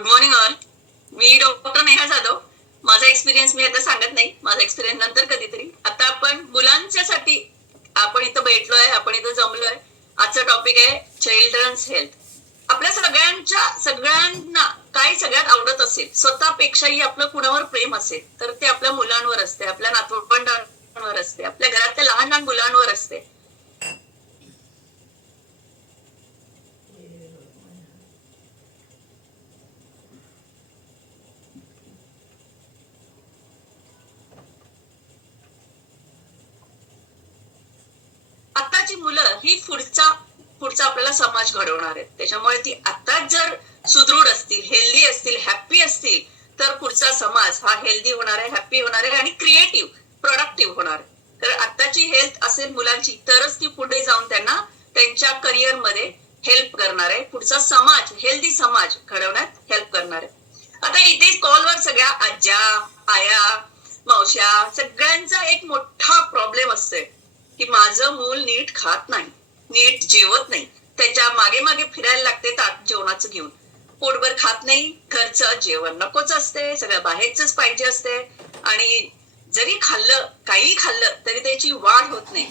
Good morning all. मी doctor Neha Jadhav. माझा experience मी आता सांगत नाही, माझा एक्सपिरियन्स नंतर कधीतरी. आता आपण मुलांच्यासाठी आपण इथं भेटलोय, आपण इथं जमलोय. आजचा टॉपिक आहे चिल्ड्रन्स हेल्थ. आपल्या सगळ्यांना काय सगळ्यात आवडत असेल, स्वतःपेक्षाही आपलं कुणावर प्रेम असेल तर ते आपल्या मुलांवर असते, आपल्या नातवंडांवर असते, आपल्या घरातल्या लहान लहान मुलांवर असते. आताची मुलं ही पुढचा आपल्याला समाज घडवणार आहेत. त्याच्यामुळे ती आताच जर सुदृढ असतील, हेल्दी असतील, हॅप्पी असतील तर पुढचा समाज हा हेल्दी होणार आहे, हॅप्पी होणार आहे आणि क्रिएटिव्ह, प्रोडक्टिव्ह होणार आहे. तर आताची हेल्थ असेल मुलांची तरच ती पुढे जाऊन त्यांना त्यांच्या करिअरमध्ये हेल्प करणार आहे. पुढचा समाज, हेल्दी समाज घडवण्यात हेल्प करणार आहे. आता इथे कॉलवर सगळ्या आज्या, आया, मावश्या सगळ्यांचा एक मोठा प्रॉब्लेम असतोय की माझं मूल नीट खात नाही, नीट जेवत नाही, त्याच्या मागे मागे फिरायला लागते ताट जेवणाचं घेऊन. पोटभर खात नाही, घरचं जेवण नकोच असते, सगळं बाहेरच पाहिजे असते. आणि जरी खाल्लं, काही खाल्लं तरी त्याची वाढ होत नाही,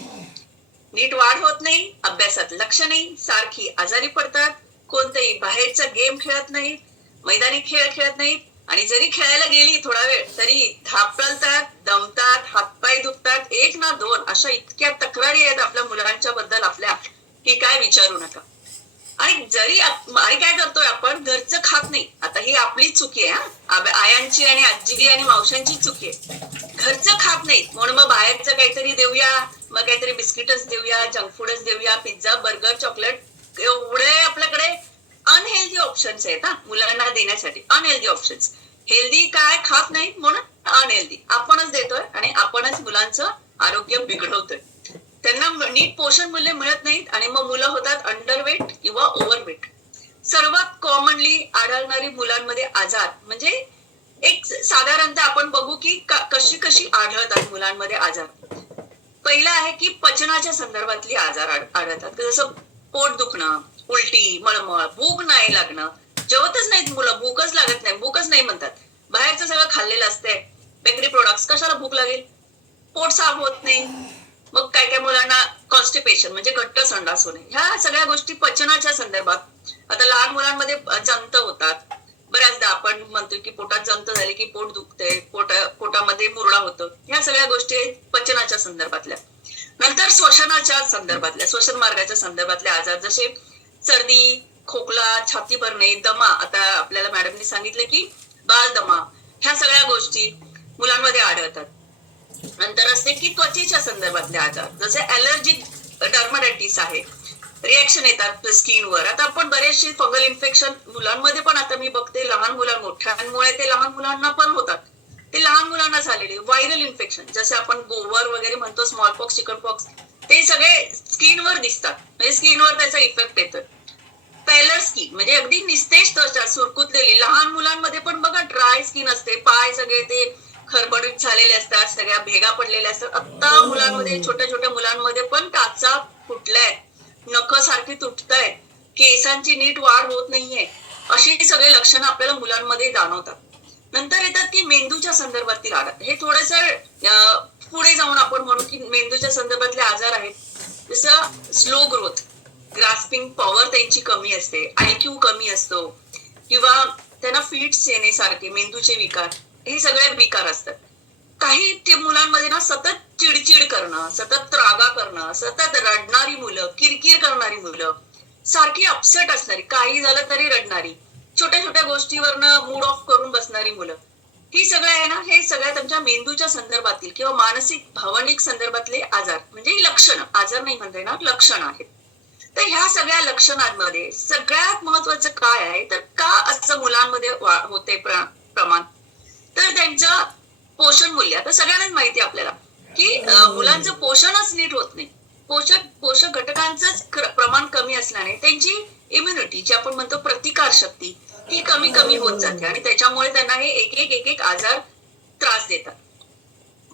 नीट वाढ होत नाही, अभ्यासात लक्ष नाही, सारखी आजारी पडतात, कोणतेही बाहेरचा गेम खेळत नाहीत, मैदानी खेळ खेळत नाहीत. आणि जरी खेळायला गेली थोडा वेळ तरी धापळतात, दमतात, हातपाय दुखतात, एक ना दोन अशा इतक्या तक्रारी आहेत आपल्या मुलांच्या बद्दल आपल्या की काय विचारू नका. आणि आणि काय करतोय आपण, घरचं खात नाही. आता ही आपली चुकी आहे, आयांची आणि आजी आणि मावशांची चुकी आहे. घरचं खात नाही म्हणून मग बाहेरचं काहीतरी देऊया, मग काहीतरी बिस्किटच देऊया, जंक फूडच देऊया, पिझ्झा, बर्गर, चॉकलेट, एवढे आपल्याकडे अनहेल्दी ऑप्शन्स आहेत मुलांना देण्यासाठी. अनहेल्दी ऑप्शन्स, हेल्दी काय खात नाहीत म्हणून अनहेल्दी आपणच देतोय आणि आपणच मुलांचं आरोग्य बिघडवतोय. त्यांना नीट पोषण मूल्य मिळत नाहीत आणि मग मुलं होतात अंडरवेट किंवा ओव्हरवेट. सर्वात कॉमनली आढळणारी मुलांमध्ये आजार म्हणजे एक साधारणतः आपण बघू की कशी कशी आढळतात मुलांमध्ये आजार. पहिला आहे की पचनाच्या संदर्भातली आजार आढळतात, जसं पोट दुखणं, उलटी, मळमळ, भूक नाही लागणं. जेवतच नाहीत मुलं, भूकच लागत नाही, भूकच नाही म्हणतात. बाहेरचं सगळं खाल्लेलं असते, बेकरी प्रोडक्ट्स, कशाला भूक लागेल. पोट साफ होत नाही. मग काय काय मुलांना कॉन्स्टिपेशन म्हणजे घट्ट संडास होणे, ह्या सगळ्या गोष्टी पचनाच्या संदर्भात. आता लहान मुलांमध्ये जंत होतात. बऱ्याचदा आपण म्हणतो की पोटात जंत झाले की पोट दुखते, पोटामध्ये मुरडा होतो. ह्या सगळ्या गोष्टी पचनाच्या संदर्भातल्या. नंतर श्वसनाच्या संदर्भातल्या, श्वसन मार्गाच्या संदर्भातले आजार जसे सर्दी, खोकला, छाती भरणे, दमा. आता आपल्याला मॅडमनी सांगितलं की बाल दमा, ह्या सगळ्या गोष्टी मुलांमध्ये आढळतात. नंतर असते की त्वचेच्या संदर्भातले आजार जसे ऍलर्जिक डर्माटायटिस आहे, रिएक्शन येतात स्किनवर. आता आपण बरेचसे फंगल इन्फेक्शन मुलांमध्ये पण आता मी बघते, लहान मुलांना, मोठ्यांमुळे ते लहान मुलांना पण होतात. ते लहान मुलांना झालेले व्हायरल इन्फेक्शन जसे आपण गोवर वगैरे म्हणतो, स्मॉल पॉक्स, चिकन पॉक्स, ते सगळे स्किनवर दिसतात, म्हणजे स्किनवर त्याचा इफेक्ट येतो. पेलर स्किन म्हणजे अगदी निस्तेज त्वचा, सुरकुतलेली. लहान मुलांमध्ये पण बघा ड्राय स्किन असते, पाय सगळे ते खरबडीत झालेले असतात, सगळ्या भेगा पडलेल्या असतात. आता मुलांमध्ये, छोट्या छोट्या मुलांमध्ये पण टाचा फुटलाय, नख सारखी तुटतायत, केसांची नीट वाढ होत नाहीये, अशी सगळे लक्षणं आपल्याला मुलांमध्ये जाणवतात. नंतर येतात की मेंदूच्या संदर्भातील आजार. हे थोडस पुढे जाऊन आपण म्हणू की मेंदूच्या संदर्भातले आजार आहेत, जसं स्लो ग्रोथ, ग्रास्पिंग पॉवर त्यांची कमी असते, आयक्यू कमी असतो, किंवा त्यांना फिट्स येण्यासारखे मेंदूचे विकार, हे सगळे विकार असतात. काही ते मुलांमध्ये ना सतत चिडचिड करणं, सतत रागा करणं, सतत रडणारी मुलं, किरकिर करणारी मुलं, सारखी अपसेट असणारी, काही झालं तरी रडणारी, छोट्या छोट्या गोष्टीवरनं मूड ऑफ करून बसणारी मुलं, ही सगळं आहे ना, हे सगळ्या तुमच्या मेंदूच्या संदर्भातील किंवा मानसिक भावनिक संदर्भातले आजार, म्हणजे ही लक्षणं, आजार नाही म्हणता येणार, लक्षणं आहेत. तर ह्या सगळ्या लक्षणांमध्ये सगळ्यात महत्वाचं काय आहे, तर का असं मुलांमध्ये होते प्रमाण, तर त्यांचं पोषण मूल्य. आता सगळ्यांनाच माहिती आपल्याला की मुलांचं पोषणच नीट होत नाही. पोषक घटकांचंच प्रमाण कमी असल्याने त्यांची इम्युनिटी, जी आपण म्हणतो प्रतिकार शक्ती, ही कमी कमी होत जाते आणि त्याच्यामुळे त्यांना हे एक एक आजार त्रास देतात.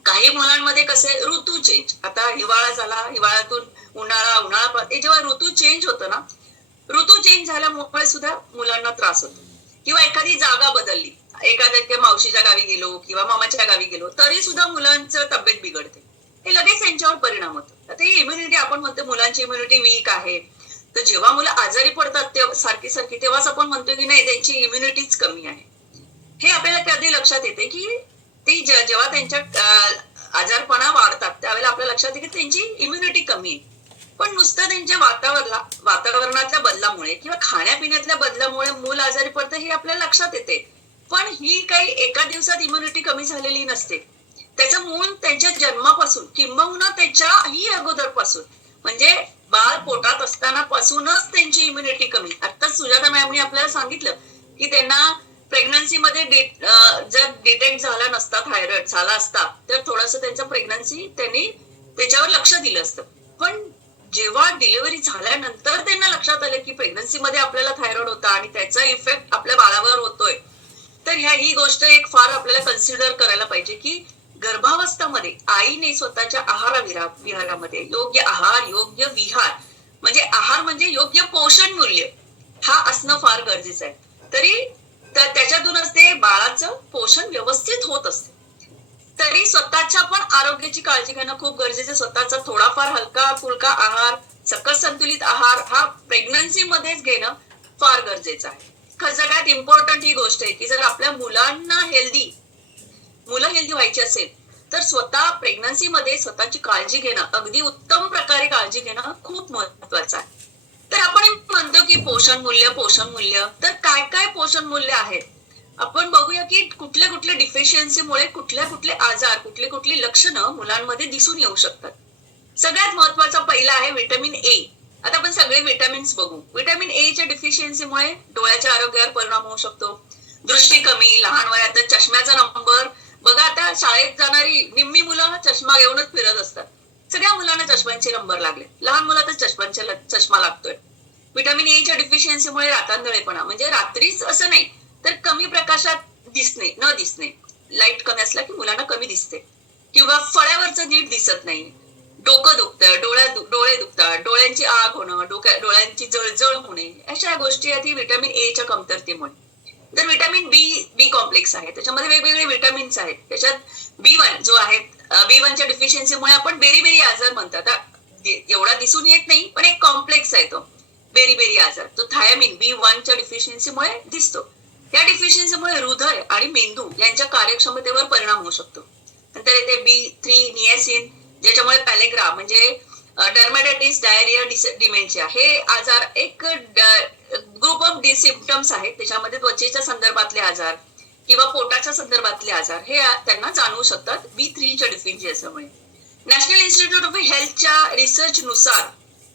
काही मुलांमध्ये कसे ऋतू चेंज, आता हिवाळा झाला, हिवाळ्यातून उन्हाळा, जेव्हा ऋतू चेंज होतो ना, ऋतू चेंज झाल्यामुळे सुद्धा मुलांना त्रास होतो. किंवा एखादी जागा बदलली, एखाद्या मावशीच्या गावी गेलो किंवा मामाच्या गावी गेलो तरी सुद्धा मुलांचं तब्येत बिघडते. हे लगेच त्यांच्यावर परिणाम होतो. आता ही इम्युनिटी, आपण म्हणतो मुलांची इम्युनिटी वीक आहे, तर जेव्हा मुलं आजारी पडतात तेव्हा सारखी सारखी, तेव्हाच आपण म्हणतो की नाही त्यांची इम्युनिटीच कमी आहे. हे आपल्याला कधी लक्षात येते की ती जेव्हा त्यांच्या आजारपणा वाढतात त्यावेळेला आपल्या लक्षात येते की त्यांची इम्युनिटी कमी आहे. पण नुसतं त्यांच्या वातावरणातल्या बदलामुळे किंवा खाण्यापिण्यातल्या बदलामुळे मूल आजारी पडतं हे आपल्याला लक्षात येते. पण ही काही एका दिवसात इम्युनिटी कमी झालेली नसते. त्याचं मूळ त्यांच्या जन्मापासून किंबहुना त्याच्याही अगोदरपासून, म्हणजे बाळ पोटात असताना पासूनच त्यांची इम्युनिटी कमी. आताच सुजाता मॅमनी आपल्याला सांगितलं की त्यांना प्रेग्नन्सीमध्ये जर डिटेक्ट झाला नसता, थायरॉइड झाला असता तर थोडंसं त्यांचं प्रेग्नन्सी त्यांनी त्याच्यावर लक्ष दिलं असतं. पण जेव्हा डिलिव्हरी झाल्यानंतर त्यांना लक्षात आलं की प्रेग्नन्सीमध्ये आपल्याला थायरॉइड होता आणि त्याचा इफेक्ट आपल्या बाळावर होतोय, तर ही गोष्ट एक फार आपल्याला कन्सिडर करायला पाहिजे की गर्भावस्थामध्ये आईने स्वतःच्या विहारामध्ये योग्य आहार, योग्य विहार, म्हणजे आहार म्हणजे योग्य पोषण मूल्य हा असणं फार गरजेचं आहे. तरी त्याच्यातूनच ते बाळाचं पोषण व्यवस्थित होत असते. तरी स्वतःच्या पण आरोग्याची काळजी घेणं खूप गरजेचं. स्वतःचा थोडाफार हलका फुलका आहार, सकस संतुलित आहार हा प्रेग्नन्सी मध्येच घेणं फार गरजेचं आहे. सगळ्यात इम्पॉर्टंट ही गोष्ट आहे की जर आपल्या मुलं हेल्दी व्हायची असेल तर स्वतः प्रेग्नन्सी मध्ये स्वतःची काळजी घेणं, अगदी उत्तम प्रकारे काळजी घेणं खूप महत्वाचं आहे. तर आपण म्हणतो की पोषण मूल्य, तर काय काय पोषण मूल्य आहेत आपण बघूया की कुठल्या कुठल्या डिफिशियन्सीमुळे कुठले आजार, कुठली लक्षणं मुलांमध्ये दिसून येऊ शकतात. सगळ्यात महत्वाचा पहिला आहे व्हिटॅमिन ए. आता आपण सगळे विटामिन्स बघू. व्हिटॅमिन ए च्या डिफिशियन्सीमुळे डोळ्याच्या आरोग्यावर परिणाम होऊ शकतो. दृष्टी कमी, लहान वयात चष्म्याचा नंबर बघा. आता शाळेत जाणारी निम्मी मुलं चष्मा घेऊनच फिरत असतात. सगळ्या मुलांना चष्म्यांचे नंबर लागले. लहान मुलातच चष्मा लागतोय. व्हिटॅमिन ए च्या डिफिशियन्सीमुळे रातांधळेपणा, म्हणजे रात्रीच असं नाही तर कमी प्रकाशात न दिसणे, लाईट कमी असला की मुलांना कमी दिसते, किंवा फळ्यावरचं नीट दिसत नाही, डोकं दुखतं, डोळे दुखतात, डोळ्यांची आग होणं, डोळ्यांची जळजळ होणे, अशा गोष्टी आहेत व्हिटॅमिन ए च्या कमतरतेमुळे. तर व्हिटॅमिन बी कॉम्प्लेक्स आहे, त्याच्यामध्ये वेगवेगळे व्हिटॅमिन्स आहेत. त्याच्यात B1 जो आहे, B1 च्या डिफिशियन्सीमुळे आपण बेरी आजार म्हणतात. एवढा दिसून येत नाही पण एक कॉम्प्लेक्स आहे तो बेरी आजार. तो थायमिन B1 च्या डिफिशियन्सीमुळे दिसतो. या डिफिशियन्सीमुळे हृदय आणि मेंदू यांच्या कार्यक्षमतेवर परिणाम होऊ शकतो. नंतर येते B3 नियासिन, ज्याच्यामुळे पॅलेग्रा म्हणजे डर्मेटायटिस, डायरिया, डिमेन्शिया हे आजार एक ग्रुप ऑफ सिम्पटम्स आहेत. त्याच्यामध्ये त्वचेच्या संदर्भातले आजार किंवा पोटाच्या संदर्भातले आजार हे त्यांना जाणवू शकतात B3 च्या डिफिशियन्सीमुळे. नॅशनल इन्स्टिट्यूट ऑफ हेल्थच्या रिसर्च नुसार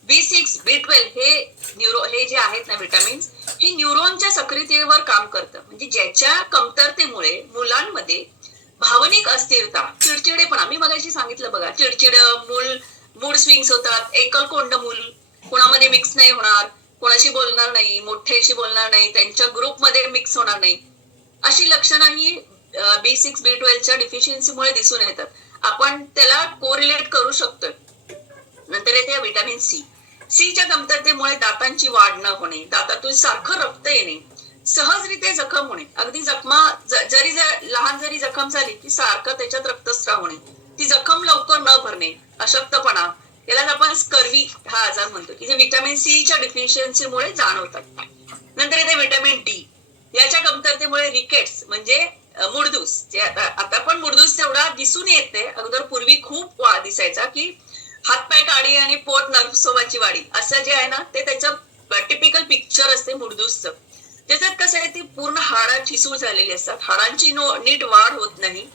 B6, B12 हे जे आहेत ना व्हिटॅमिन्स, हे न्यूरॉनच्या सक्रियतेवर काम करतं. म्हणजे ज्याच्या कमतरतेमुळे मुलांमध्ये भावनिक अस्थिरता, चिडचिडेपणा, मी मगाशी सांगितलं बघा, मूड स्विंग्स होतात, एकलकोंड मूल, कोणामध्ये मिक्स नाही होणार, कोणाशी बोलणार नाही, मोठ्याशी बोलणार नाही, त्यांच्या ग्रुपमध्ये मिक्स होणार नाही, अशी लक्षणं ही B6, B12 च्या डिफिशियन्सीमुळे दिसून येतात. आपण त्याला कोरिलेट करू शकतो. नंतर येते व्हिटॅमिन सी च्या कमतरतेमुळे दातांची वाढ न होणे, दातातून सारखं रक्त येणे, सहजरित्या जखम होणे, अगदी लहान जरी जखम झाली की सारखं त्याच्यात रक्तस्राव होणे, ती जखम लवकर न भरणे, अशक्तपणा, यालाच आपण स्कर्वी हा आजार म्हणतो की जे व्हिटॅमिन सी च्या डिफिशियन्सीमुळे जाणवतात. नंतर येते व्हिटॅमिन डी. याच्या कमतरतेमुळे रिकेट्स म्हणजे मुडदूस, आता पण मुडदूस तेवढा दिसून येते, अगोदर पूर्वी खूप दिसायचा की हातपाय काढी आणि पोट नरसोबाची वाढी असं जे आहे ना, ते त्याचं टिपिकल पिक्चर असते मुडदूसचं. त्याच्यात कसं आहे, ती पूर्ण हाडं ठिसूळ झालेली असतात, हाडांची नीट वाढ होत नाही,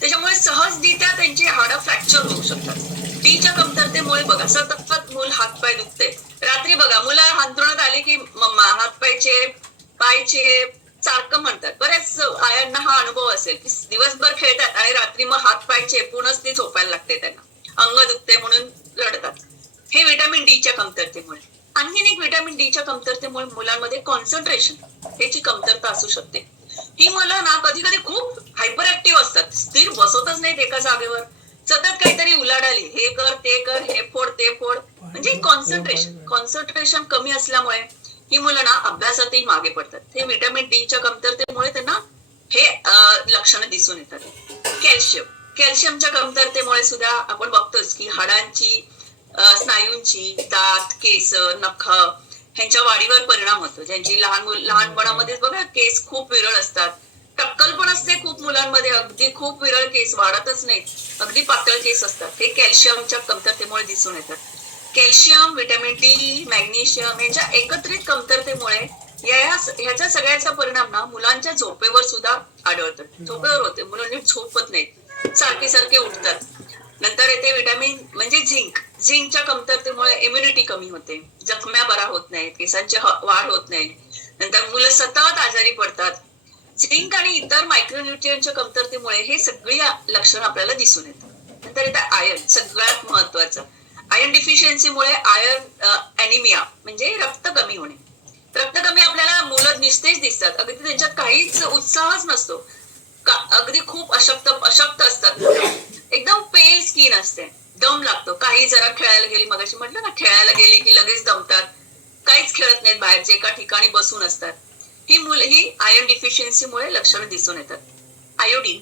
त्याच्यामुळे सहजरित्या त्यांची हाडं फ्रॅक्चर होऊ शकतात. टीच्या कमतरतेमुळे बघा सतत मूल हातपाय दुखते. रात्री बघा मुलं हांतरुणात आले की मम्मा हातपायचे पायचे सारखं म्हणतात. बऱ्याच आयांना हा अनुभव असेल की दिवसभर खेळतात आणि रात्री मग हातपायचे पुनच ते झोपायला लागते, त्यांना अंग दुखते म्हणून रडतात. हे व्हिटॅमिन डीच्या कमतरतेमुळे. आणखीन एक व्हिटॅमिन डीच्या कमतरतेमुळे मुलांमध्ये कॉन्सन्ट्रेशन याची कमतरता असू शकते. ही मुलं ना कधी कधी खूप हायपर ऍक्टिव्ह असतात, स्थिर बसवतच नाहीत एका जागेवर, सतत काहीतरी उलाढाली, हे कर ते कर, हे फोड ते फोड, म्हणजे कॉन्सन्ट्रेशन कमी असल्यामुळे ही मुलं ना अभ्यासातही मागे पडतात. हे व्हिटॅमिन डीच्या कमतरतेमुळे त्यांना हे लक्षणं दिसून येतात. कॅल्शियम कॅल्शियमच्या कमतरतेमुळे सुद्धा आपण बघतोच की हाडांची, स्नायूंची, दात, केस, नख ह्यांच्या वाढीवर परिणाम होतो. ज्यांची लहानपणामध्येच बघा केस खूप विरळ असतात, टक्कल पण असते खूप मुलांमध्ये, अगदी खूप विरळ केस वाढतच नाहीत, अगदी पातळ केस असतात. हे कॅल्शियमच्या कमतरतेमुळे दिसून येतात. कॅल्शियम, व्हिटॅमिन डी, मॅग्नेशियम यांच्या एकत्रित कमतरतेमुळे ह्याचा सगळ्याचा परिणाम ना मुलांच्या झोपेवर सुद्धा आढळतो. झोपेवर होते, मुलं नीट झोपत नाहीत, सारखे सारखे उठतात. नंतर येते व्हिटॅमिन म्हणजे झिंक. झिंकच्या कमतरतेमुळे इम्युनिटी कमी होते, जखम्या बरा होत नाहीत, केसांची वाढ होत नाही. नंतर मुलं सतत आजारी पडतात. झिंक आणि इतर मायक्रोन्यूट्रियनच्या कमतरतेमुळे हे सगळी लक्षणं आपल्याला दिसून येतात. नंतर येतं आयर्न, सगळ्यात महत्वाचं. आयर्न डिफिशियन्सीमुळे अॅनिमिया म्हणजे रक्त कमी होणे. रक्त कमी आपल्याला मुलं निस्तेज दिसतात, अगदी त्यांच्यात काहीच उत्साहच नसतो, अगदी खूप अशक्त असतात मुलं, एकदम पेल स्किन असते, दम लागतो. काही जरा खेळायला गेली, मगाशी म्हटलं ना, खेळायला गेली की लगेच दमतात, काहीच खेळत नाहीत, बाहेरचे एका ठिकाणी बसून असतात. ही आयर्न डिफिशियन्सीमुळे लक्षणं दिसून येतात. आयोडीन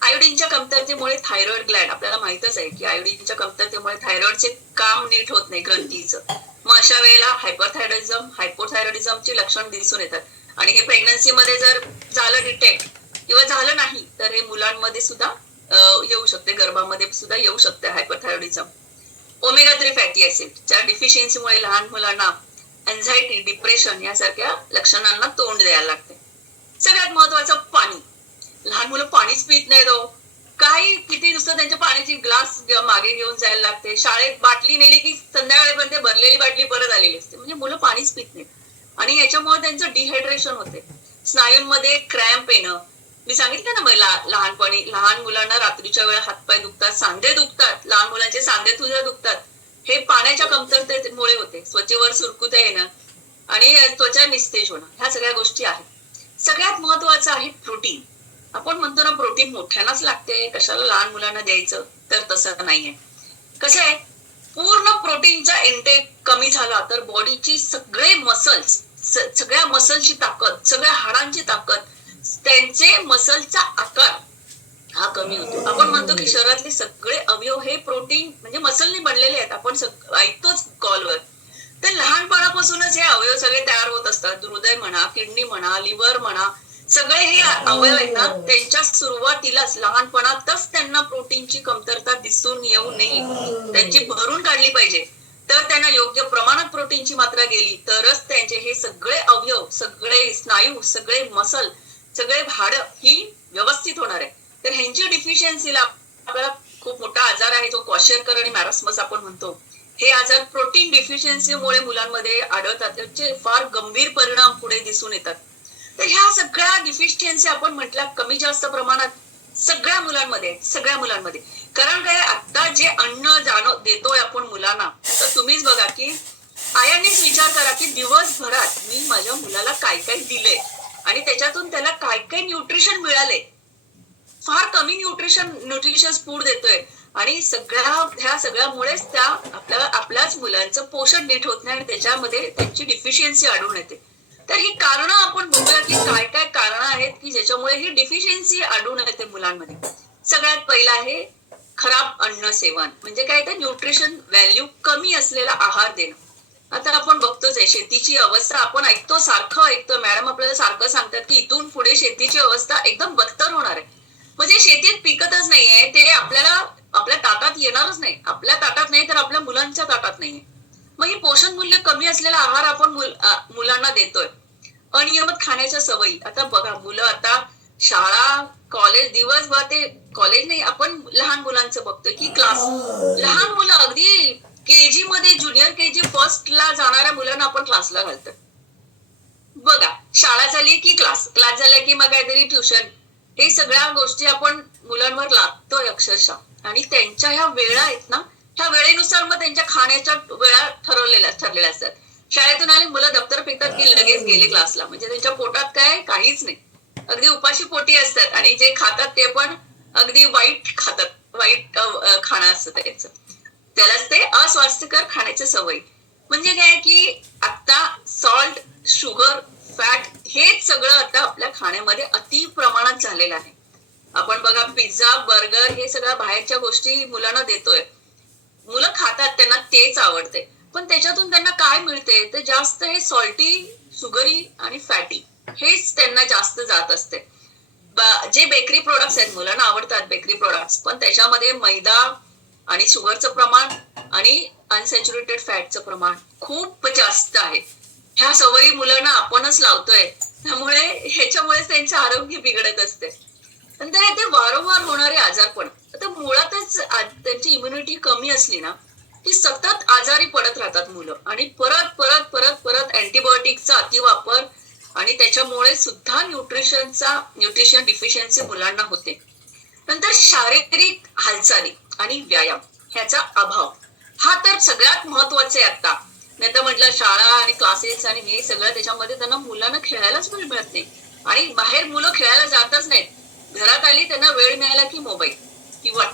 आयोडीनच्या कमतरतेमुळे थायरॉइड ग्लँड, आपल्याला माहितच आहे की आयोडीनच्या कमतरतेमुळे थायरॉइडचे काम नीट होत नाही, ग्रंथीचं. मग अशा वेळेला हायपरथायरॉइडिझम, हायपोथायरॉइडिझमची लक्षण दिसून येतात. आणि हे प्रेग्नन्सीमध्ये जर झालं डिटेक्ट किंवा झालं नाही तर हे मुलांमध्ये सुद्धा येऊ शकते, गर्भामध्ये सुद्धा येऊ शकते हायपरथायरॉइडिझम. ओमेगा 3 फॅटी ऍसिडच्या डिफिशियन्सीमुळे लहान मुलांना अँझायटी, डिप्रेशन यासारख्या लक्षणांना तोंड द्यायला लागते. सगळ्यात महत्वाचं पाणी. लहान मुलं पाणीच पित नाहीत. काही किती नुसतं त्यांच्या पाण्याची ग्लास मागे घेऊन जायला लागते. शाळेत बाटली नेली की संध्याकाळपर्यंत भरलेली बाटली परत आलेली असते. म्हणजे मुलं पाणीच पित नाहीत आणि याच्यामुळे त्यांचं डिहायड्रेशन होते. स्नायूंमध्ये क्रॅम्प येणं, मी सांगितलं ना मला लहानपणी, लहान मुलांना रात्रीच्या वेळा हातपाय दुखतात, सांधे दुखतात, लहान मुलांचे सांधे तुझ्या दुखतात, हे पाण्याच्या कमतरतेमुळे होते. त्वचेवर सुरकुत्या येणं आणि त्वचा निस्तेज होणं, ह्या सगळ्या गोष्टी आहेत. सगळ्यात महत्वाचं आहे प्रोटीन. आपण म्हणतो ना प्रोटीन मोठ्यांनाच लागते, कशाला लहान मुलांना द्यायचं, तर तसं नाहीये. कसं आहे, पूर्ण प्रोटीनचा इंटेक कमी झाला तर बॉडीची सगळे मसल्स, सगळ्या मसलची ताकद, सगळ्या हाडांची ताकद, त्यांचे मसलचा आकार हा कमी होतो. आपण म्हणतो की शरीरातले सगळे अवयव हे प्रोटीन म्हणजे मसलने बनलेले आहेत, आपण ऐकतोच कॉलवर. तर लहानपणापासूनच हे अवयव सगळे तयार होत असतात. हृदय म्हणा, किडनी म्हणा, लिव्हर म्हणा, सगळे हे अवयव आहेत ना, त्यांच्या सुरुवातीलाच लहानपणातच त्यांना प्रोटीनची कमतरता दिसून येऊ नये, त्यांची भरून काढली पाहिजे. तर त्यांना योग्य प्रमाणात प्रोटीनची मात्रा गेली तरच त्यांचे हे सगळे अवयव, सगळे स्नायू, सगळे मसल, सगळे हाड ही व्यवस्थित होणार आहे. तर ह्यांची डिफिशियन्सीला आपल्याला खूप मोठा आजार आहे, जो क्वॉशरकर आणि मॅरस्मस आपण म्हणतो. हे आजार प्रोटीन डिफिशियन्सीमुळे मुलांमध्ये आढळतात, त्याचे फार गंभीर परिणाम पुढे दिसून येतात. तर ह्या सगळ्या डिफिशियन्सी आपण म्हटलं कमी जास्त प्रमाणात सगळ्या मुलांमध्ये. कारण काय, आता जे अन्न देतोय आपण मुलांना, तर तुम्हीच बघा की आयांनीच विचार करा की दिवसभरात मी माझ्या मुलाला काय काय दिले आणि त्याच्यातून त्याला काय काय न्यूट्रिशन मिळाले. फार कमी न्यूट्रिशियस फूड देतोय आणि ह्या सगळ्यामुळेच आपल्याच मुलांचं पोषण नीट होत नाही आणि त्याच्यामध्ये त्यांची डिफिशियन्सी आढळून येते. तर ही कारणं आपण बघूया की काय काय कारणं आहेत की ज्याच्यामुळे ही डिफिशियन्सी आढळून येते मुलांमध्ये. सगळ्यात पहिलं आहे खराब अन्न सेवन, म्हणजे काय, तर न्यूट्रिशन व्हॅल्यू कमी असलेला आहार देणं. आता आपण बघतोच आहे शेतीची अवस्था, आपण सारखं ऐकतो, मॅडम आपल्याला सारखं सांगतात की इथून पुढे शेतीची अवस्था एकदम बदतर होणार आहे. म्हणजे शेतीत पिकतच नाहीये, ते आपल्या ताटात येणारच नाही, आपल्या ताटात नाही तर आपल्या मुलांच्या ताटात नाहीये. मग ही पोषण मूल्य कमी असलेला आहार आपण मुलांना देतोय. अनियमित खाण्याच्या सवयी, आता बघा मुलं आता शाळा, कॉलेज, दिवसभर ते कॉलेज नाही, आपण लहान मुलांचं बघतोय की लहान मुलं अगदी केजी मध्ये, ज्युनियर केजी फर्स्टला जाणाऱ्या मुलांना आपण क्लासला घालतोय. बघा, शाळा झाली की क्लास झाला की मग काहीतरी ट्युशन, हे सगळ्या गोष्टी आपण मुलांवर लागतोय अक्षरशः. आणि त्यांच्या ह्या वेळा आहेत ना, ह्या वेळेनुसार मग त्यांच्या खाण्याच्या वेळा ठरलेल्या असतात. शाळेतून आले मुलं दप्तर फेकतात की लगेच गेले क्लासला, म्हणजे त्यांच्या पोटात काय काहीच नाही, अगदी उपाशी पोटी असतात आणि जे खातात ते पण अगदी वाईट खातात, वाईट खाणं असतं त्यांचं. त्यालाच ते अस्वास्थ्यकर खाण्याच्या सवयी. म्हणजे काय की आता सॉल्ट, शुगर, फॅट हेच सगळं आता आपल्या खाण्यामध्ये अति प्रमाणात झालेलं आहे. आपण बघा पिझ्झा, बर्गर हे सगळ्या बाहेरच्या गोष्टी मुलांना देतोय. मुलं खातात, त्यांना तेच आवडते. पण त्याच्यातून त्यांना काय मिळते तर जास्त हे सॉल्टी, शुगरी आणि फॅटी हेच त्यांना जास्त जात असते. जे बेकरी प्रोडक्ट्स आहेत मुलांना आवडतात बेकरी प्रोडक्ट्स, पण त्याच्यामध्ये मैदा आणि शुगरचं प्रमाण आणि अनसॅच्युरेटेड फॅटचं प्रमाण खूप जास्त आहे. ह्या सवयी मुलांना आपणच लावतोय, त्यामुळे ह्याच्यामुळे त्यांचं आरोग्य बिघडत असते. नंतर ते वारंवार होणारे आजारपण. आता मुळातच त्यांची इम्युनिटी कमी असली ना की सतत आजारी पडत राहतात मुलं, आणि परत परत परत परत अँटीबायोटिकचा अतिवापर, आणि त्याच्यामुळे सुद्धा न्यूट्रिशन डिफिशियन्सी मुलांना होते. नंतर शारीरिक हालचाली आणि व्यायाम ह्याचा अभाव हा तर सगळ्यात महत्वाचा आहे आता. नाही तर म्हटलं शाळा आणि क्लासेस आणि हे सगळं त्याच्यामध्ये त्यांना मुलांना खेळायलाच वेळ मिळत नाही, आणि बाहेर मुलं खेळायला जातच नाहीत. घरात आली त्यांना वेळ मिळाला की मोबाईल किंवा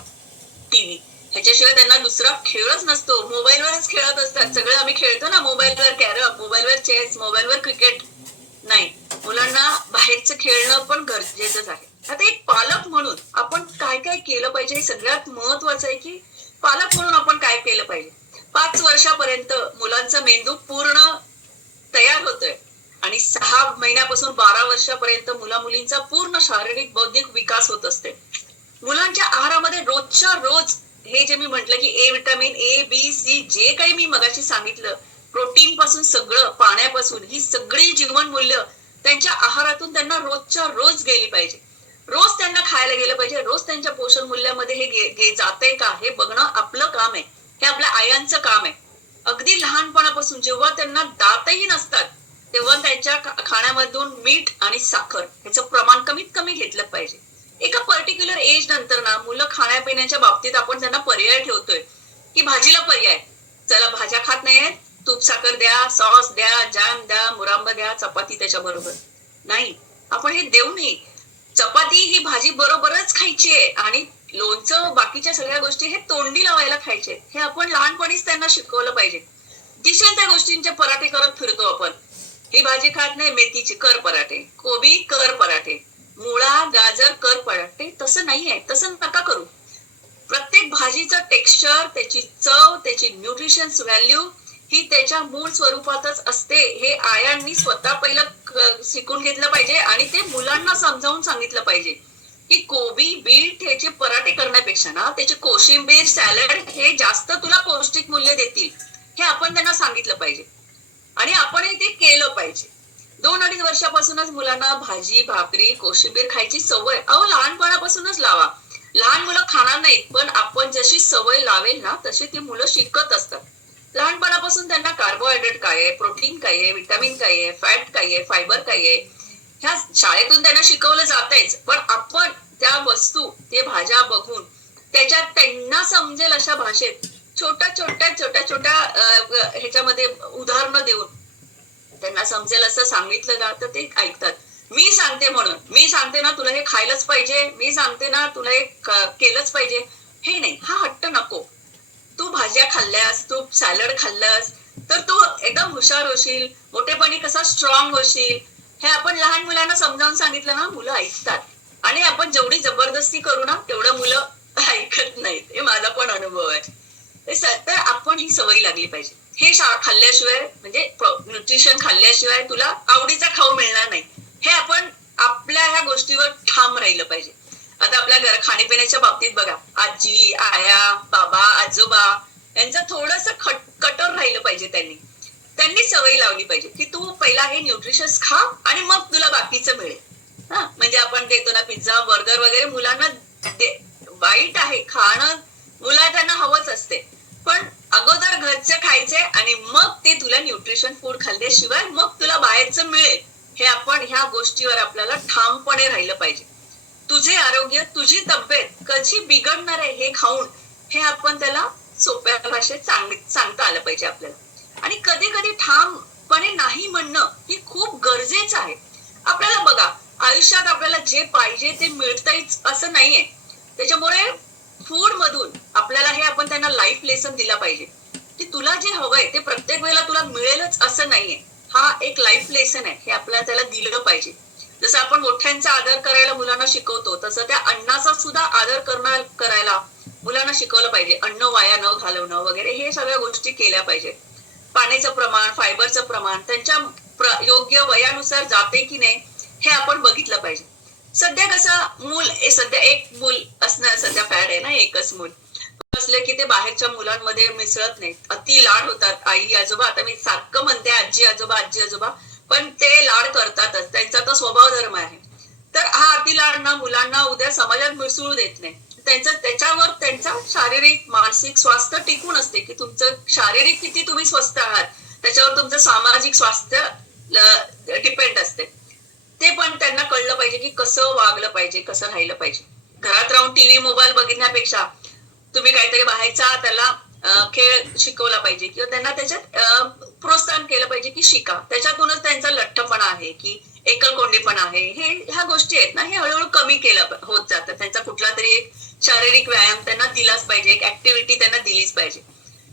टीव्ही, ह्याच्याशिवाय त्यांना दुसरा खेळच नसतो. मोबाईलवरच खेळत असतात. सगळं आम्ही खेळतो ना मोबाईलवर, कॅरम मोबाईलवर, चेस मोबाईलवर, क्रिकेट नाही. मुलांना बाहेरचं खेळणं पण गरजेचंच आहे. आता एक पालक म्हणून आपण काय काय केलं पाहिजे हे सगळ्यात महत्वाचं आहे की पालक म्हणून आपण काय केलं पाहिजे. 5 वर्षापर्यंत मुलांचा मेंदू पूर्ण तयार होतोय, आणि 6 महिन्यापासून 12 वर्षापर्यंत मुला मुलींचा पूर्ण शारीरिक बौद्धिक विकास होत असते. मुलांच्या आहारामध्ये रोजच्या रोज हे जे मी म्हटलं की A vitamin, A B C, जे काही मी मगाशी सांगितलं, प्रोटीन पासून सगळं, पाण्यापासून ही सगळी जीवनमूल्य त्यांच्या आहारातून त्यांना रोजच्या रोज गेली पाहिजे. रोज त्यांना खायला गेलं पाहिजे. रोज त्यांच्या पोषण मूल्यामध्ये हे जातंय का हे बघणं आपलं काम आहे. हे आपल्या आयांचं काम आहे. अगदी लहानपणापासून जेव्हा त्यांना दातही नसतात तेव्हा त्यांच्या खाण्यामधून मीठ आणि साखर ह्याचं प्रमाण कमीत कमी घेतलं पाहिजे. एका पर्टिक्युलर एज नंतर ना मुलं खाण्यापिण्याच्या बाबतीत आपण त्यांना पर्याय ठेवतोय की भाजीला पर्याय, चला भाज्या खात नाहीयेत, तूप साखर द्या, सॉस द्या, जॅम द्या, मुरांबा द्या, चपाती त्याच्या बरोबर. नाही, आपण हे देऊ नये. चपाती ही भाजी बरोबरच खायची आहे, आणि लोणचं बाकीच्या सगळ्या गोष्टी हे तोंडी लावायला खायचे. हे आपण लहानपणीच त्यांना शिकवलं पाहिजे. दिसेल त्या गोष्टींचे पराठे करत फिरतो आपण. ही भाजी खात नाही, मेथीची कर पराठे, कोबी कर पराठे, मुळा गाजर कर पराठे. तसं नाहीये, तसं नका करू. प्रत्येक भाजीचं टेक्स्चर, त्याची चव, त्याची न्यूट्रिशन व्हॅल्यू ही त्याच्या मूळ स्वरूपातच असते. हे आयांनी स्वतः पहिलं शिकून घेतलं पाहिजे, आणि ते मुलांना समजावून सांगितलं पाहिजे की कोबी बीट ह्याचे पराठे करण्यापेक्षा ना त्याचे कोशिंबीर सॅलड हे जास्त तुला पौष्टिक मूल्य देतील, हे आपण त्यांना सांगितलं पाहिजे. आणि आपणही ते केलं पाहिजे. 2-2.5 वर्षापासूनच मुलांना भाजी भाकरी कोशिंबीर खायची सवय लहानपणापासूनच लावा. लहान मुलं खाणार नाहीत, पण आपण जशी सवय लावेल ना तशी ती मुलं शिकत असतात. लहानपणापासून त्यांना कार्बोहायड्रेट काय आहे, प्रोटीन काय आहे, विटामिन काय आहे, फॅट काय आहे, फायबर काय आहे, ह्या शाळेतून त्यांना शिकवलं जातच. पण आपण त्या वस्तू, ते भाज्या बघून त्याच्यात त्यांना समजेल अशा भाषेत छोट्या छोट्या छोट्या छोट्या ह्याच्यामध्ये उदाहरणं देऊन त्यांना समजेल असं सांगितलं ना तर ते ऐकतात. मी सांगते म्हणून, मी सांगते ना तुला हे खायलाच पाहिजे, मी सांगते ना तुला हे केलंच पाहिजे, हे नाही. हा हट्ट नको. तू भाज्या खाल्ल्यास, तू सॅलड खाल्लास तर तू एकदम हुशार होशील, मोठेपणी कसा स्ट्रॉंग होशील, हे आपण लहान मुलांना समजावून सांगितलं ना मुलं ऐकतात. आणि आपण जेवढी जबरदस्ती करू ना तेवढं मुलं ऐकत नाहीत. हे माझा पण अनुभव आहे. तर आपण ही सवय लागली पाहिजे. हे खाल्ल्याशिवाय म्हणजे न्यूट्रिशन खाल्ल्याशिवाय तुला आवडीचा खाऊ मिळणार नाही, हे आपण आपल्या ह्या गोष्टीवर ठाम राहिलं पाहिजे. आता आपल्या खाण्यापिण्याच्या बाबतीत बघा, आजी आया बाबा आजोबा यांचं थोडस कटर राहिलं पाहिजे. त्यांनी त्यांनी सवय लावली पाहिजे की तू पहिला हे न्यूट्रिशस खा आणि मग तुला बाकीचं मिळेल. हा, म्हणजे आपण देतो ना पिझ्झा बर्गर वगैरे मुलांना, वाईट आहे खाणं, मुलांना हवंच असते, पण अगोदर घरचं खायचंय आणि मग ते तुला न्यूट्रिशन फूड खाल्ल्याशिवाय मग तुला बाहेरचं मिळेल. हे आपण ह्या गोष्टीवर आपल्याला ठामपणे राहिलं पाहिजे. तुझे आरोग्य, तुझी तब्येत कशी बिघडणार आहे हे खाऊन, हे आपण त्याला सोप्या भाषेत सांगता आलं पाहिजे आपल्याला. आणि कधी कधी ठामपणे नाही म्हणणं ही खूप गरजेचं आहे. आपल्याला बघा, आयुष्यात आपल्याला जे पाहिजे ते मिळतंच असं नाहीये. त्याच्यामुळे फूड मधून आपल्याला हे आपण त्यांना लाईफ लेसन दिला पाहिजे की तुला जे हवंय ते प्रत्येक वेळेला तुला मिळेलच असं नाहीये. हा एक लाईफ लेसन आहे, हे आपल्याला त्याला दिलं पाहिजे. जसं आपण मोठ्यांचा आदर करायला मुलांना शिकवतो, तसं त्या अन्नाचा सुद्धा आदर करायला मुलांना शिकवलं पाहिजे. अन्न वाया न घालवणं वगैरे हे सगळ्या गोष्टी केल्या पाहिजे. पाण्याचं प्रमाण, फायबरचं प्रमाण त्यांच्या योग्य वयानुसार जाते की नाही हे आपण बघितलं पाहिजे. सध्या कसं सध्या एक मूल असणं सध्या फॅड आहे ना, एकच मूल असले की ते बाहेरच्या मुलांमध्ये मिसळत नाहीत, अति लाड होतात. आई आजोबा, आता मी सारखं म्हणते आजी आजोबा, पण ते लाड करतातच, त्यांचा तो स्वभाव धर्म आहे. तर हा अति लाड ना मुलांना उद्या समाजात मिसळू देत नाही. त्याच्यावर त्यांचा शारीरिक मानसिक स्वास्थ्य टिकून असते, की तुमचं शारीरिक किती तुम्ही स्वस्थ आहात त्याच्यावर तुमचं सामाजिक स्वास्थ्य डिपेंड असते. ते पण त्यांना कळलं पाहिजे की कसं वागलं पाहिजे, कसं राहिलं पाहिजे. घरात राहून टीव्ही मोबाईल बघण्यापेक्षा तुम्ही काहीतरी बाहेरचा त्याला खेळ शिकवला पाहिजे किंवा त्यांना त्याच्यात प्रोत्साहन केलं पाहिजे की शिका. त्याच्यातूनच त्यांचा लठ्ठपणा आहे की एकलकोंडेपणा आहे, ह्या गोष्टी आहेत ना, हे हळूहळू कमी केलं होत जातं. त्यांचा कुठला तरी एक शारीरिक व्यायाम त्यांना दिलाच पाहिजे, एक ऍक्टिव्हिटी त्यांना दिलीच पाहिजे.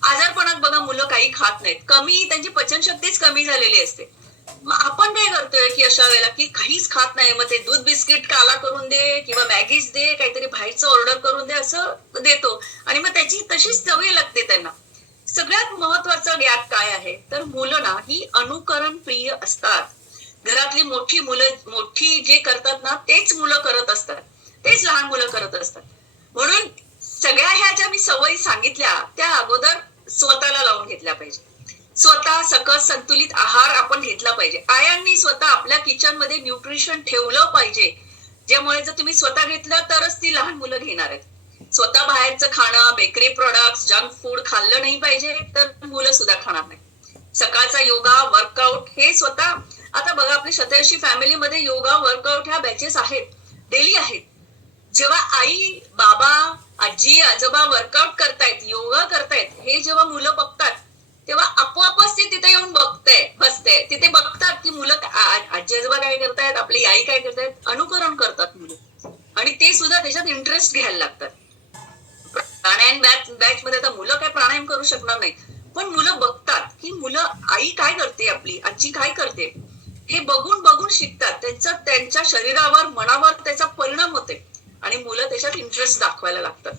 आजारपणात बघा मुलं काही खात नाहीत, त्यांची पचनशक्तीच कमी झालेली असते. मग आपण काय करतोय की अशा वेळेला की काहीच खात नाही, मग ते दूध बिस्किट काला करून दे किंवा मॅगीच दे, काहीतरी बाहेरचं ऑर्डर करून दे असं देतो आणि मग त्याची तशीच सवय लागते त्यांना. सगळ्यात महत्वाचं गॅप काय आहे तर मुलं ना ही अनुकरण प्रिय असतात. घरातली मोठी जे करतात ना तेच मुलं करत असतात, तेच लहान मुलं करत असतात. म्हणून सगळ्या ह्या ज्या मी सवयी सांगितल्या त्या अगोदर स्वतःला लावून घेतल्या पाहिजे. स्वतः सकस संतुलित आहार आपण घेतला पाहिजे. आयांनी स्वतः आपल्या किचन मध्ये न्यूट्रिशन ठेवलं पाहिजे, ज्यामुळे जर तुम्ही स्वतः घेतलं तरच ती लहान मुलं घेणार आहेत. स्वतः बाहेरचं खाणं, बेकरी प्रोडक्ट्स, जंक फूड खाल्लं नाही पाहिजे तर मुलं सुद्धा खाणार नाही. सकाळचा योगा, वर्कआउट हे स्वतः, आता बघा आपली शतयशी फॅमिलीमध्ये योगा वर्कआउट ह्या बॅचेस आहेत, डेली आहेत. जेव्हा आई बाबा आजी आजोबा वर्कआउट करतायत, योगा करतायत, हे जेव्हा मुलं बघतात तेव्हा आपोआपच ती तिथे येऊन बसते. तिथे बघतात की मुलं आजी आजोबा काय करतायत, आपली आई काय करतायत, अनुकरण करतात मुलं आणि ते सुद्धा त्याच्यात इंटरेस्ट घ्यायला लागतात. प्राणायाम बॅच मध्ये आता मुलं काय प्राणायाम करू शकणार नाही, पण मुलं बघतात की मुलं आई काय करते, आपली आजी काय करते, हे बघून शिकतात. त्यांच्या शरीरावर मनावर त्याचा परिणाम होते आणि मुलं त्याच्यात इंटरेस्ट दाखवायला लागतात.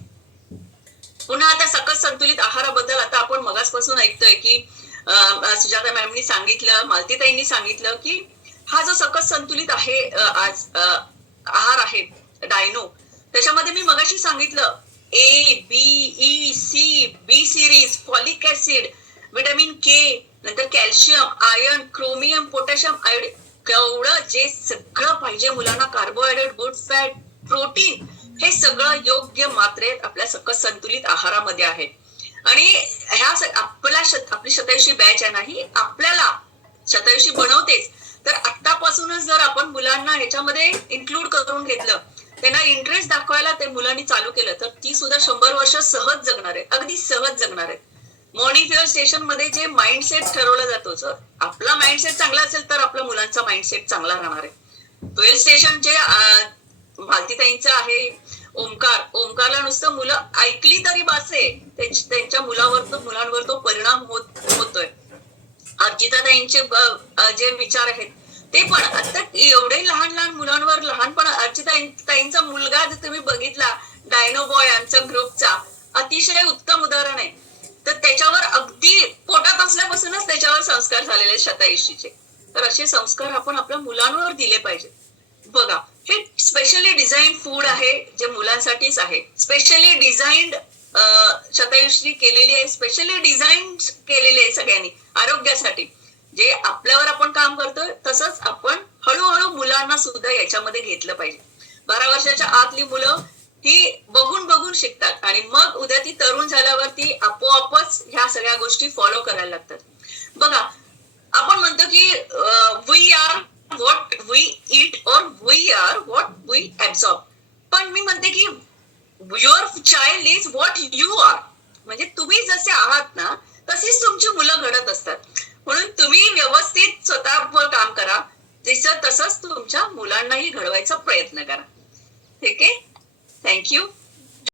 पुन्हा आता सकस संतुलित आहाराबद्दल आता आपण मगासपासून ऐकतोय की सुजाता मॅमनी सांगितलं, मालतीताईंनी सांगितलं की हा जो सकस संतुलित आहे आहार आहे डायनो, त्याच्यामध्ये मी मगाशी सांगितलं A B E C, B series, folic acid, vitamin K, नंतर calcium, iron, chromium, potassium, iodine, केवढं जे सगळं पाहिजे मुलांना, कार्बोहायड्रेट, गुड फॅट, प्रोटीन, हे सगळं योग्य मात्रेत आपल्या सकस संतुलित आहारामध्ये आहे. आणि आपली शतयशी बॅच आहे नाही, आपल्याला शतयशी बनवतेच. तर आतापासूनच जर आपण मुलांना ह्याच्यामध्ये इन्क्लूड करून घेतलं, त्यांना इंटरेस्ट दाखवायला ते मुलांनी चालू केलं, तर ती सुद्धा 100 वर्ष सहज जगणार आहेत, अगदी सहज जगणार आहेत. मॉर्निंग फ्युअल स्टेशन मध्ये जे माइंडसेट ठरवला जातो, जर आपला माइंडसेट चांगला असेल तर आपल्या मुलांचा माइंडसेट चांगला राहणार आहे. फ्युएल स्टेशन जे भारतीताईंचं आहे ओमकारला नुसतं मुलं ऐकली तरी बासे, त्यांच्या मुलांवर तो परिणाम होतोय. अर्चिताताईंचे जे विचार आहेत ते पण आता एवढे लहान मुलांवर, लहानपण अर्चिताताईंचा मुलगा जर तुम्ही बघितला, डायनो बॉय आमच्या ग्रुपचा, अतिशय उत्तम उदाहरण आहे. तर त्याच्यावर अगदी पोटात असल्यापासूनच त्याच्यावर संस्कार झालेले शतयशीचे. तर असे संस्कार आपण आपल्या मुलांवर दिले पाहिजे. बघा, हे स्पेशली डिझाईन फूड आहे जे मुलांसाठीच आहे, स्पेशली डिझाईन्ड शतयशी केलेली आहे, स्पेशली डिझाईन केलेली आहे सगळ्यांनी आरोग्यासाठी. जे आपल्यावर आपण काम करतोय तसंच आपण हळूहळू मुलांना सुद्धा याच्यामध्ये घेतलं पाहिजे. 12 वर्षाच्या आतली मुलं ही बघून शिकतात आणि मग उद्या ती तरुण झाल्यावर ती आपोआपच ह्या सगळ्या गोष्टी फॉलो करायला लागतात. बघा, आपण म्हणतो की we are what we eat or we are what we absorb, पण मी म्हणते की your child is what you are. म्हणजे तुम्ही जसे आहात ना तशीच तुमची मुलं घडत असतात. म्हणून तुम्ही व्यवस्थित स्वतःवर काम करा, तसंच तुमच्या मुलांनाही घडवायचा प्रयत्न करा. ठीक आहे, थँक्यू.